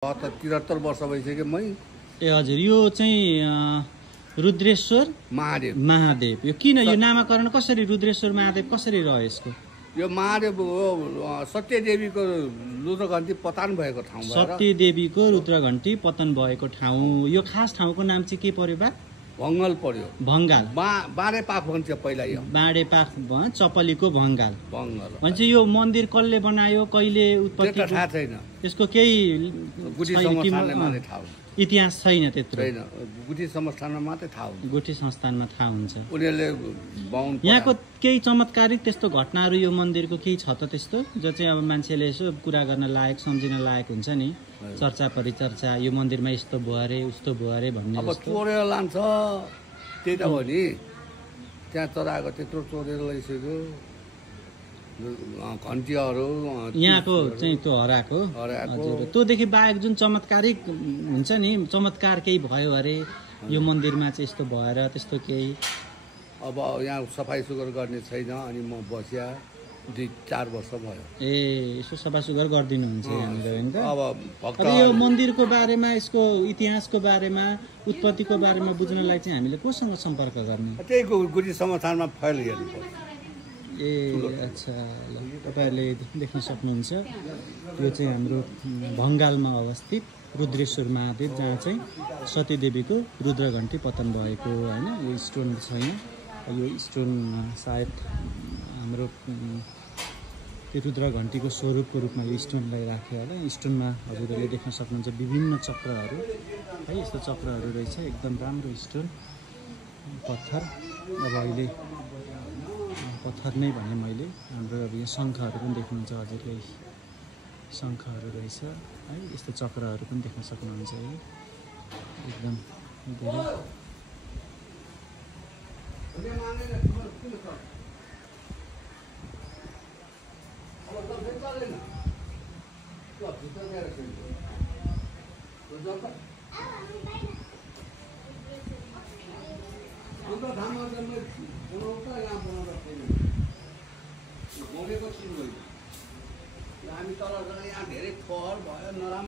73 वर्ष भइसक्यो मै। ए हजुर, यो चाहिँ रुद्रेश्वर महादेव। यो किन यो नामाकरण कसरी रुद्रेश्वर महादेव कसरी रह्यो यसको? यो महादेव हो सत्यदेवीको रुद्रघण्टी पतन भएको ठाउँ। सत्यदेवीको रुद्रघण्टी पतन भएको ठाउँ। यो खास ठाउँको नाम चाहिँ के पर्यो बा? भङ्गाल पर्यो। भङ्गाल। बाँडे पाख भन्छ पहिला यो। बाँडे पाख चपलीको भङ्गाल। भङ्गाल। भन्छ यो मन्दिर कसले बनायो, कहिले उत्पत्ति थाहा छैन। यसको केही इतिहास छैन त्यत्रो। छैन, गुठी संस्थानमा मात्रै थाहा हुन्छ। गुठी संस्थानमा थाहा हुन्छ। उनीहरूले यहाँको केही चमत्कारिक त्यस्तो घटनाहरू यो मन्दिरको केही छ त त्यस्तो जो चाहिँ अब मान्छेले यसो कुरा गर्न लायक सम्झिन लायक हुन्छ नि? चर्चा परिचर्चा यो मन्दिरमा यस्तो भयो अरे उस्तो भयो अरे भन्ने। अब चोरेर लान्छ त्यही त हो नि। त्यहाँ चराएको त्यत्रो चोरेर लैसक्यो घन्टीहरू। यहाँको चाहिँ त्यो हराएको। हजुर, त्योदेखि बाहेक जुन चमत्कारिक हुन्छ नि, चमत्कार केही भयो अरे यो मन्दिरमा चाहिँ यस्तो भएर त्यस्तो केही? अब यहाँ सफाई सुग्घर गर्ने छैन अनि म बसिया 2-4 वर्ष भयो। ए, यसो सफा सुग्घर गरिदिनुहुन्छ यहाँनिर हैन त? अब यो मन्दिरको बारेमा, यसको इतिहासको बारेमा, उत्पत्तिको बारेमा बुझ्नलाई चाहिँ हामीले कोसँग सम्पर्क गर्ने? त्यही गुठी संस्थानमा फाइल हेर्नुपर्छ। ए अच्छा, ल तपाईँहरूले देख्न सक्नुहुन्छ यो चाहिँ हाम्रो भङ्गालमा अवस्थित रुद्रेश्वर महादेव, जहाँ चाहिँ सतीदेवीको रुद्रघण्टी पतन भएको होइन। यो स्टोन छैन, यो स्टोन सायद हाम्रो त्यो रुद्रघण्टीको स्वरूपको रूपमा यो स्टोनलाई राख्यो होला। स्टोनमा हजुरहरूले देख्न सक्नुहुन्छ विभिन्न चक्रहरू है, यस्तो चक्रहरू रहेछ। एकदम राम्रो स्टोन पत्थर। अब अहिले पत्थर नै भने मैले, हाम्रो अब यहाँ शङ्खहरू पनि देख्नुहुन्छ हजुरले, शङ्खहरू रहेछ है। यस्तो चक्रहरू पनि देख्न सक्नुहुन्छ है, एकदम धेरै। हामी तल यहाँ धेरै फोहोर भयो, नराम्रो